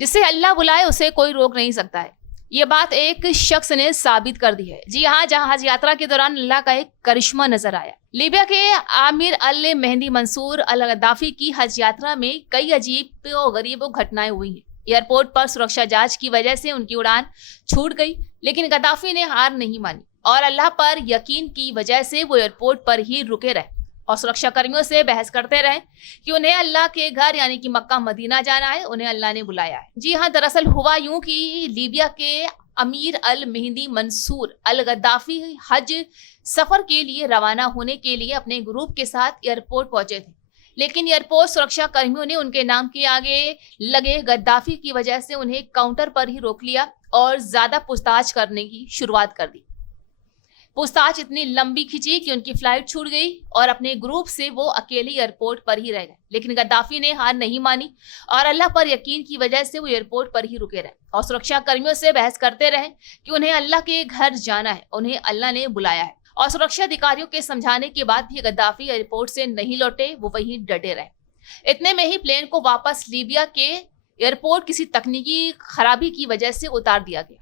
जिसे अल्लाह बुलाए उसे कोई रोक नहीं सकता है। ये बात एक शख्स ने साबित कर दी है। जी हाँ, जहाँ हज यात्रा के दौरान अल्लाह का एक करिश्मा नजर आया। लीबिया के आमिर अल मेहदी मंसूर अल गद्दाफी की हज यात्रा में कई अजीब और गरीब घटनाएं हुई हैं। एयरपोर्ट पर सुरक्षा जांच की वजह से उनकी उड़ान छूट गई, लेकिन गद्दाफी ने हार नहीं मानी और अल्लाह पर यकीन की वजह से वो एयरपोर्ट पर ही रुके रहे और सुरक्षा कर्मियों से बहस करते रहे कि उन्हें अल्लाह के घर यानी कि मक्का मदीना जाना है, उन्हें अल्लाह ने बुलाया है। जी हाँ, दरअसल हुआ यूं कि लीबिया के अमीर अल मेहदी मंसूर अल गद्दाफी हज सफर के लिए रवाना होने के लिए अपने ग्रुप के साथ एयरपोर्ट पहुंचे थे, लेकिन एयरपोर्ट सुरक्षा कर्मियों ने उनके नाम के आगे लगे गद्दाफी की वजह से उन्हें काउंटर पर ही रोक लिया और ज्यादा पूछताछ करने की शुरुआत कर दी। पूछताछ इतनी लंबी खिंची कि उनकी फ्लाइट छूट गई और अपने ग्रुप से वो अकेले एयरपोर्ट पर ही रह गए। लेकिन गद्दाफी ने हार नहीं मानी और अल्लाह पर यकीन की वजह से वो एयरपोर्ट पर ही रुके रहे और सुरक्षा कर्मियों से बहस करते रहे कि उन्हें अल्लाह के घर जाना है, उन्हें अल्लाह ने बुलाया है। और सुरक्षा अधिकारियों के समझाने के बाद भी गद्दाफी एयरपोर्ट से नहीं लौटे, वो वहीं डटे रहे। इतने में ही प्लेन को वापस लीबिया के एयरपोर्ट किसी तकनीकी खराबी की वजह से उतार दिया गया,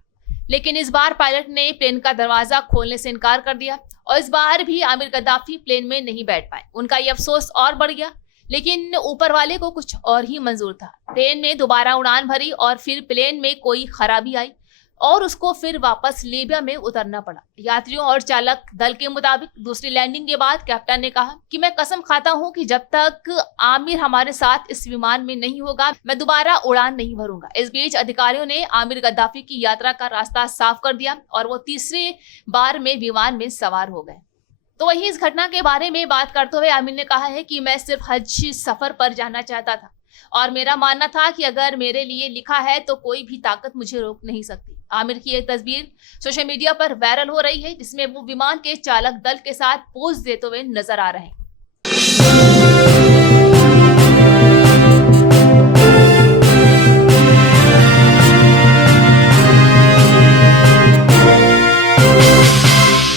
लेकिन इस बार पायलट ने प्लेन का दरवाजा खोलने से इनकार कर दिया और इस बार भी आमिर गद्दाफी प्लेन में नहीं बैठ पाए। उनका ये अफसोस और बढ़ गया, लेकिन ऊपर वाले को कुछ और ही मंजूर था। प्लेन में दोबारा उड़ान भरी और फिर प्लेन में कोई खराबी आई और उसको फिर वापस लीबिया में उतरना पड़ा। यात्रियों और चालक दल के मुताबिक दूसरी लैंडिंग के बाद कैप्टन ने कहा कि मैं कसम खाता हूं कि जब तक आमिर हमारे साथ इस विमान में नहीं होगा मैं दोबारा उड़ान नहीं भरूंगा। इस बीच अधिकारियों ने आमिर गद्दाफी की यात्रा का रास्ता साफ कर दिया और वो तीसरी बार में विमान में सवार हो गए। तो वहीं इस घटना के बारे में बात करते हुए आमिर ने कहा है कि मैं सिर्फ हज सफर पर जाना चाहता था और मेरा मानना था कि अगर मेरे लिए लिखा है तो कोई भी ताकत मुझे रोक नहीं सकती। आमिर की एक तस्वीर सोशल मीडिया पर वायरल हो रही है जिसमें वो विमान के चालक दल के साथ पोज देते हुए नजर आ रहे हैं।